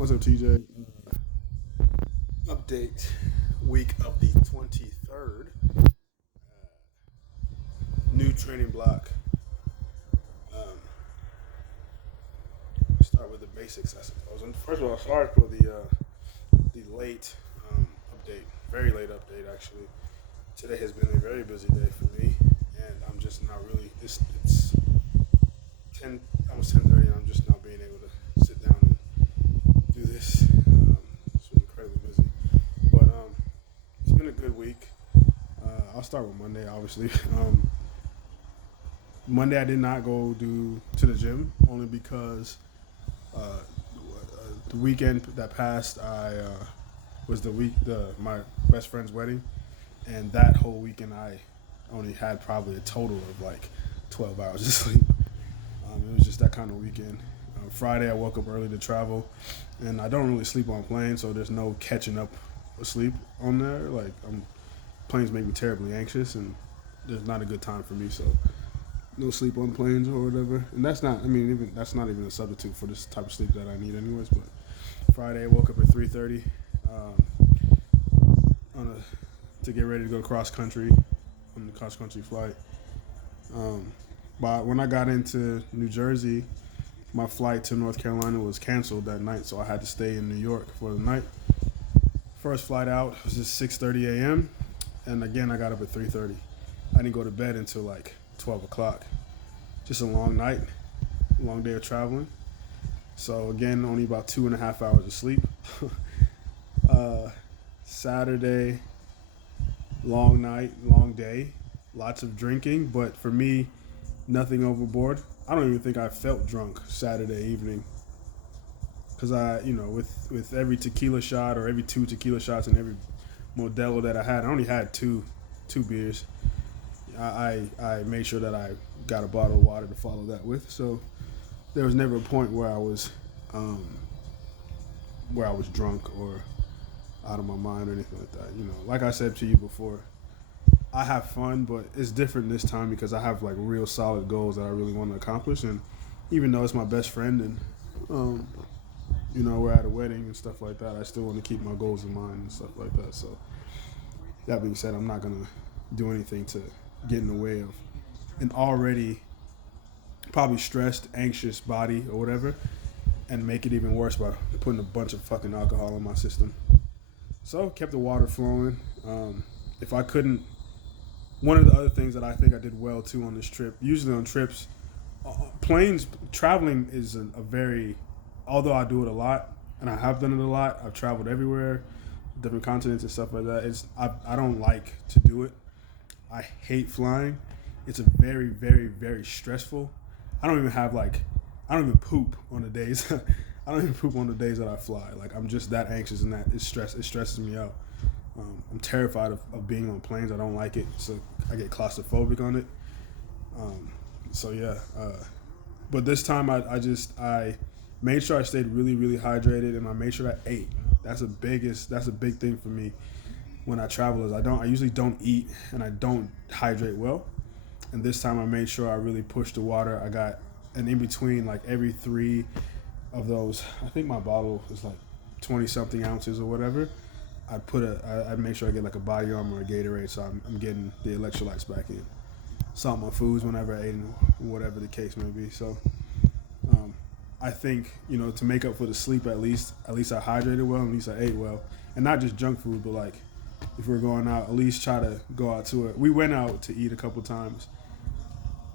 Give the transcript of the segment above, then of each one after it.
What's up, TJ? Update week of the 23rd. New training block. Um, start with the basics, I suppose. And first of all, sorry for the late update. Very late update, actually. Today has been a very busy day for me, and I'm just not really. It's 10, almost 10:30, and I'm just not being able to sit down and do this. It's been incredibly busy, but it's been a good week. I'll start with Monday, obviously. Monday I did not go to the gym only because the weekend that passed I was my best friend's wedding, and that whole weekend I only had probably a total of like 12 hours of sleep. It was just that kind of weekend. Friday I woke up early to travel, and I don't really sleep on planes, so there's no catching up asleep on there. Like planes make me terribly anxious, and there's not a good time for me. So no sleep on planes or whatever. And that's not. I mean, even that's not even a substitute for this type of sleep that I need, anyways. But Friday, I woke up at 3:30 to get ready to go cross country on the cross country flight. But when I got into New Jersey, my flight to North Carolina was canceled that night, so I had to stay in New York for the night. First flight out was just 6:30 a.m. And again, I got up at 3:30. I didn't go to bed until like 12 o'clock. Just a long night, long day of traveling. So again, only about 2.5 hours of sleep. Saturday, long night, long day, lots of drinking. But for me, nothing overboard. I don't even think I felt drunk Saturday evening because with every tequila shot or every two tequila shots and every Modelo that I had, I only had two beers. I made sure that I got a bottle of water to follow that with. So there was never a point where I was drunk or out of my mind or anything like that. Like I said to you before, I have fun, but it's different this time because I have like real solid goals that I really want to accomplish. And even though it's my best friend and we're at a wedding and stuff like that, I still want to keep my goals in mind and stuff like that. So that being said, I'm not gonna do anything to get in the way of an already probably stressed, anxious body or whatever, and make it even worse by putting a bunch of fucking alcohol in my system. So kept the water flowing. If I couldn't, one of the other things that I think I did well too on this trip, usually on trips, planes traveling is a very, although I do it a lot and I have done it a lot, I've traveled everywhere, different continents and stuff like that. I don't like to do it. I hate flying. It's a very, very, very stressful. I don't even have I don't even poop on the days. I don't even poop on the days that I fly. Like I'm just that anxious and that it stresses me out. I'm terrified of being on planes. I don't like it, so I get claustrophobic on it. So yeah, but this time I made sure I stayed really, really hydrated, and I made sure I ate. That's a big thing for me when I travel is I usually don't eat and I don't hydrate well. And this time I made sure I really pushed the water. I got an in between like every three of those. I think my bottle is like 20 something ounces or whatever. I make sure I get like a Body Armor or a Gatorade, so I'm getting the electrolytes back in. Salt my foods whenever I ate them, whatever the case may be. So I think to make up for the sleep, at least I hydrated well, at least I ate well, and not just junk food, but like if we're going out, at least try to go out to it. We went out to eat a couple times,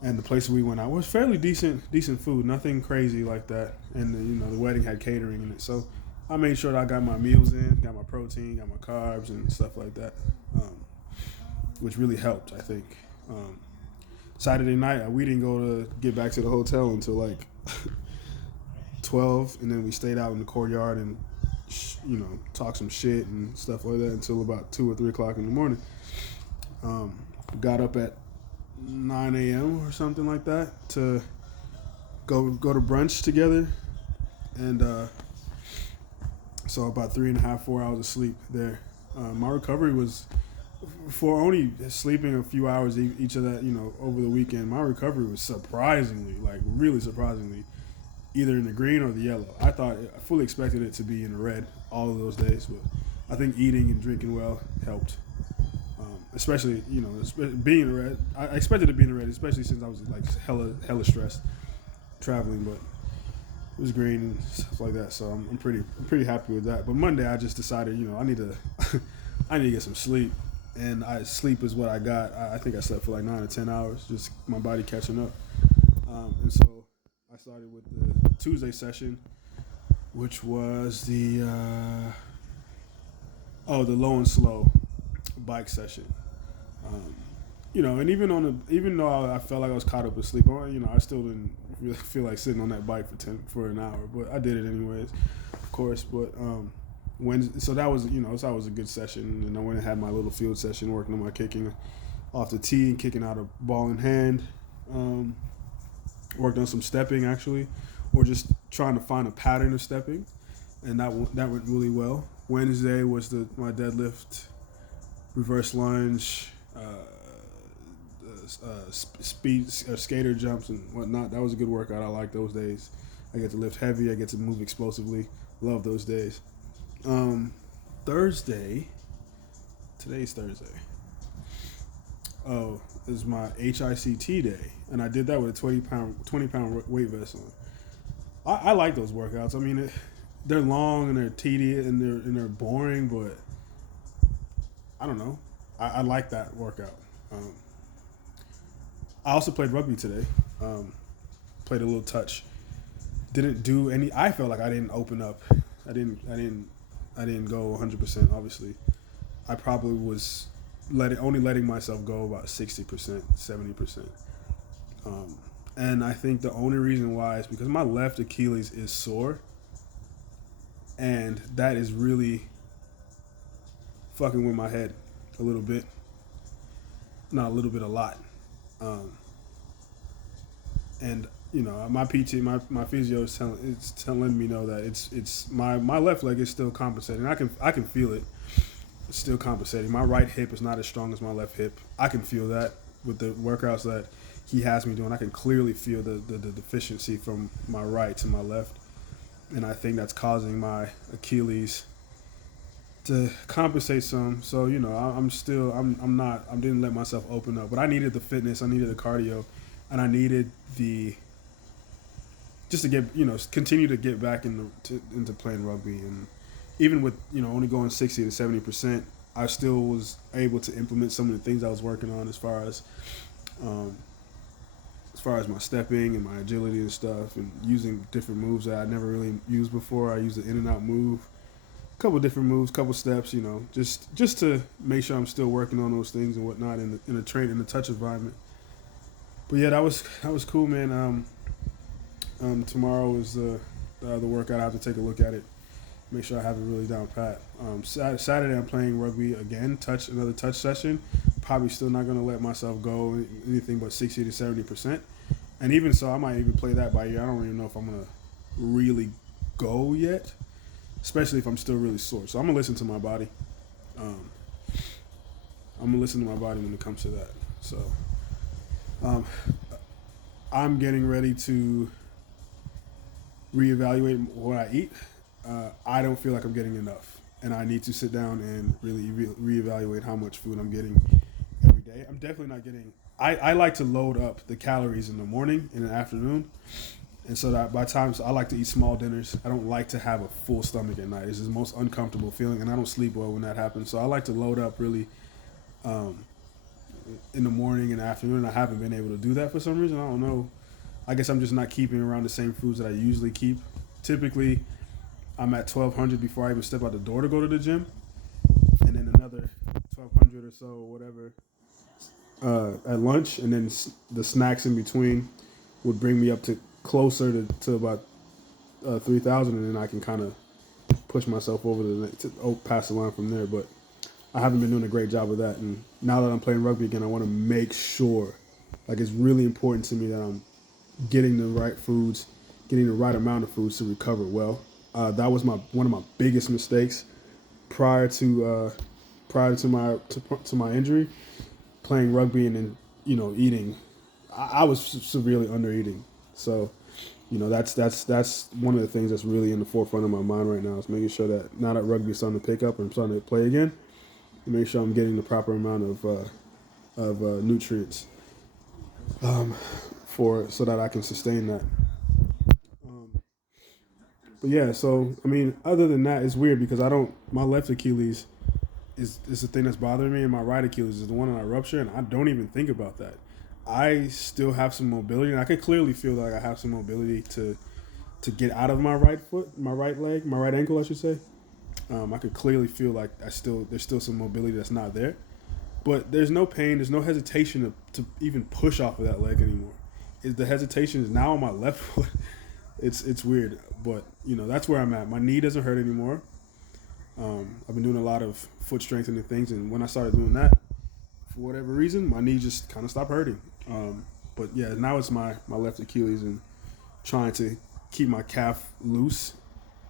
and the place we went out was fairly decent food, nothing crazy like that. And the wedding had catering in it, so I made sure that I got my meals in, got my protein, got my carbs and stuff like that, which really helped, I think. Saturday night, we didn't go to get back to the hotel until like 12, and then we stayed out in the courtyard and talk some shit and stuff like that until about 2 or 3 o'clock in the morning. Got up at 9 a.m. or something like that to go to brunch together, and so about 3.5, 4 hours of sleep there. My recovery was for only sleeping a few hours each of that over the weekend. My recovery was surprisingly, like really surprisingly, either in the green or the yellow. I fully expected it to be in the red all of those days, but I think eating and drinking well helped. Especially, being in the red. I expected to be in the red, especially since I was like hella stressed traveling, but it was green and stuff like that. So I'm pretty happy with that. But Monday, I just decided, I need to I need to get some sleep, and sleep is what I got. I think I slept for like 9 or 10 hours, just my body catching up. And so I started with the Tuesday session, which was the low and slow bike session. And even though I felt like I was caught up with sleep, I still didn't really feel like sitting on that bike for an hour, but I did it anyways, of course. But so that was that was a good session, and I went and had my little field session working on my kicking off the tee and kicking out a ball in hand. Worked on some stepping actually, or just trying to find a pattern of stepping, and that went really well. Wednesday was my deadlift, reverse lunge, skater jumps and whatnot. That was a good workout. I like those days. I get to lift heavy. I get to move explosively. Love those days. Thursday. Today's Thursday. Oh, is my HICT day, and I did that with a 20 pound weight vest on. I like those workouts. I mean, they're long and they're tedious and they're boring, but I don't know. I like that workout. I also played rugby today. Played a little touch. Didn't do any. I felt like I didn't open up. I didn't go 100%. Obviously, I probably was only letting myself go about 60%, 70%. And I think the only reason why is because my left Achilles is sore, and that is really fucking with my head a little bit. Not a little bit, a lot. And my PT, my physio is telling me that it's my left leg is still compensating. I can feel it. It's still compensating. My right hip is not as strong as my left hip. I can feel that with the workouts that he has me doing. I can clearly feel the deficiency from my right to my left, and I think that's causing my Achilles to compensate some. So I didn't let myself open up, but I needed the fitness, I needed the cardio, and I needed just to get continue to get back into playing rugby. And even with only going 60 to 70%, I still was able to implement some of the things I was working on as far as my stepping and my agility and stuff, and using different moves that I never really used before. I used the in and out move, couple different moves, couple steps, just to make sure I'm still working on those things and whatnot in the touch environment. But yeah, that was cool, man. Tomorrow is the workout. I have to take a look at it, make sure I have it really down pat. Saturday I'm playing rugby again, another touch session. Probably still not gonna let myself go anything but 60 to 70%, and even so, I might even play that by ear. I don't even know if I'm gonna really go yet, especially if I'm still really sore. So I'm gonna listen to my body. When it comes to that. So I'm getting ready to reevaluate what I eat. I don't feel like I'm getting enough, and I need to sit down and really reevaluate how much food I'm getting every day. I'm definitely not getting. I like to load up the calories in the morning and the afternoon. And so that by times I like to eat small dinners. I don't like to have a full stomach at night. It's the most uncomfortable feeling, and I don't sleep well when that happens. So I like to load up really in the morning and the afternoon. I haven't been able to do that for some reason. I don't know. I guess I'm just not keeping around the same foods that I usually keep. Typically, I'm at 1,200 before I even step out the door to go to the gym, and then another 1,200 or so, or whatever, at lunch, and then the snacks in between would bring me up to closer to about 3,000, and then I can kind of push myself over past the line from there. But I haven't been doing a great job of that, and now that I'm playing rugby again, I want to make sure, it's really important to me that I'm getting the right foods, getting the right amount of foods to recover well. That was one of my biggest mistakes prior to my injury, playing rugby and then eating. I was severely under eating. So That's one of the things that's really in the forefront of my mind right now is making sure that now that rugby's starting to pick up and I'm starting to play again, make sure I'm getting the proper amount of nutrients for so that I can sustain that. Um, but yeah, so I mean, other than that, it's weird because I don't. My left Achilles is the thing that's bothering me, and my right Achilles is the one that I rupture, and I don't even think about that. I still have some mobility, and I can clearly feel like I have some mobility to get out of my right foot, my right leg, my right ankle, I should say. I could clearly feel like there's still some mobility that's not there, but there's no pain, there's no hesitation to even push off of that leg anymore. The hesitation is now on my left foot. It's weird, but that's where I'm at. My knee doesn't hurt anymore. I've been doing a lot of foot strengthening things, and when I started doing that, for whatever reason, my knee just kind of stopped hurting. But yeah, now it's my left Achilles and trying to keep my calf loose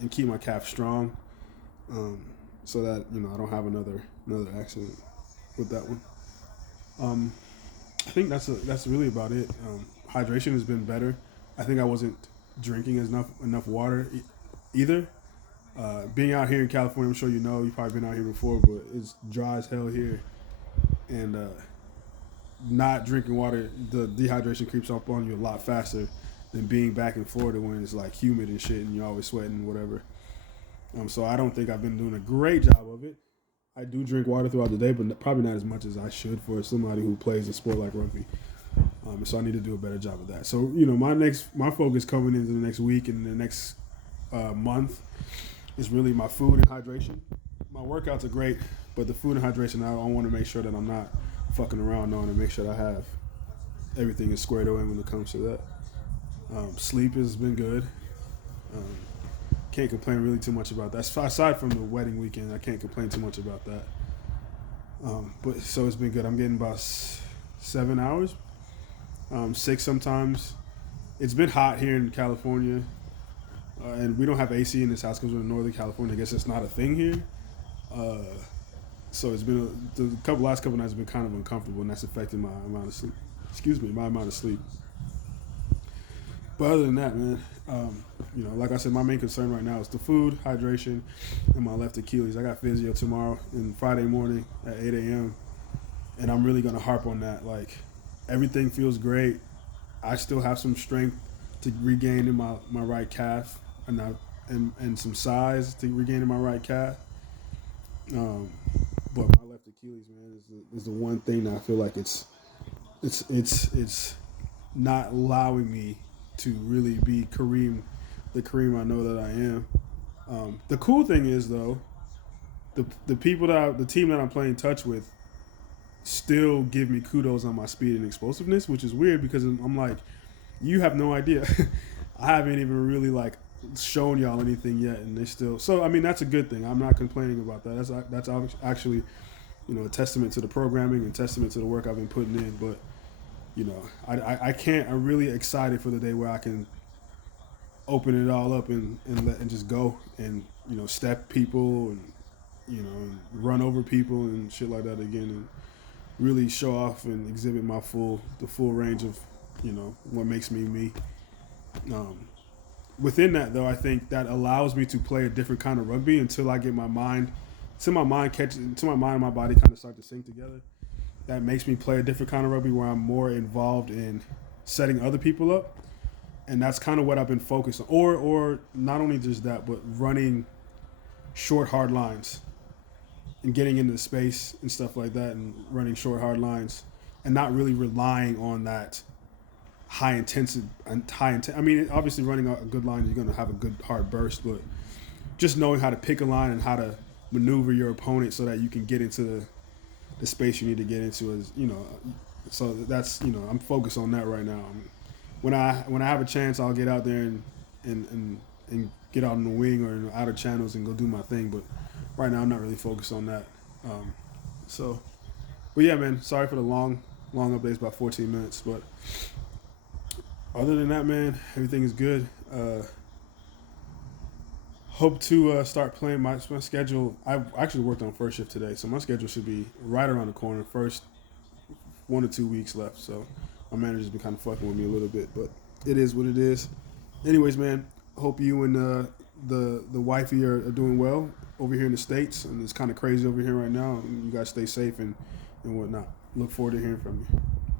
and keep my calf strong, um, so that I don't have another accident with that one. Um, I think that's really about it. Hydration has been better. I think I wasn't drinking enough water either. Being out here in California, I'm sure you've probably been out here before, but it's dry as hell here, and not drinking water, the dehydration creeps up on you a lot faster than being back in Florida when it's like humid and shit and you're always sweating and whatever. So I don't think I've been doing a great job of it. I do drink water throughout the day, but probably not as much as I should for somebody who plays a sport like rugby. So I need to do a better job of that. So my focus coming into the next week and the next month is really my food and hydration. My workouts are great, but the food and hydration, I want to make sure that I'm not fucking around on and make sure that I have everything is squared away when it comes to that. Sleep has been good. Um, can't complain really too much about that. Aside from the wedding weekend, I can't complain too much about that. But so it's been good. I'm getting about 7 hours, 6 sometimes. It's been hot here in California, and we don't have AC in this house because we're in Northern California. I guess it's not a thing here. So it's been the last couple nights have been kind of uncomfortable, and that's affecting my amount of sleep. Excuse me, my amount of sleep. But other than that, man, like I said, my main concern right now is the food, hydration, and my left Achilles. I got physio tomorrow and Friday morning at 8 a.m. And I'm really going to harp on that. Like, everything feels great. I still have some strength to regain in my right calf and some size to regain in my right calf. But my left Achilles, man, is the one thing that I feel like it's not allowing me to really be the Kareem I know that I am. The cool thing is though, the team that I'm playing touch with still give me kudos on my speed and explosiveness, which is weird because I'm like, you have no idea. I haven't even really like shown y'all anything yet, and they still. So I mean, that's a good thing. I'm not complaining about that. That's actually, a testament to the programming and testament to the work I've been putting in. But I can't. I'm really excited for the day where I can open it all up and just go and step people and and run over people and shit like that again and really show off and exhibit the full range of what makes me me. Within that though, I think that allows me to play a different kind of rugby until I get my mind and my body kind of start to sync together. That makes me play a different kind of rugby where I'm more involved in setting other people up, and that's kind of what I've been focused on. Or not only just that, but running short hard lines and getting into the space and stuff like that, and running short hard lines, and not really relying on that high intensity. I mean, obviously running a good line, you're going to have a good hard burst, but just knowing how to pick a line and how to maneuver your opponent so that you can get into the space you need to get into is so that's I'm focused on that right now. When I have a chance, I'll get out there and get out on the wing or in the outer channels and go do my thing, but right now I'm not really focused on that. But yeah, man, sorry for the long updates, about 14 minutes, but other than that, man, everything is good. Hope to start playing my schedule. I've actually worked on first shift today, so my schedule should be right around the corner. First 1 or 2 weeks left, so my manager's been kind of fucking with me a little bit, but it is what it is. anyways, man, hope you and the wifey are doing well over here in the States, and it's kind of crazy over here right now. And you guys stay safe and whatnot. Look forward to hearing from you.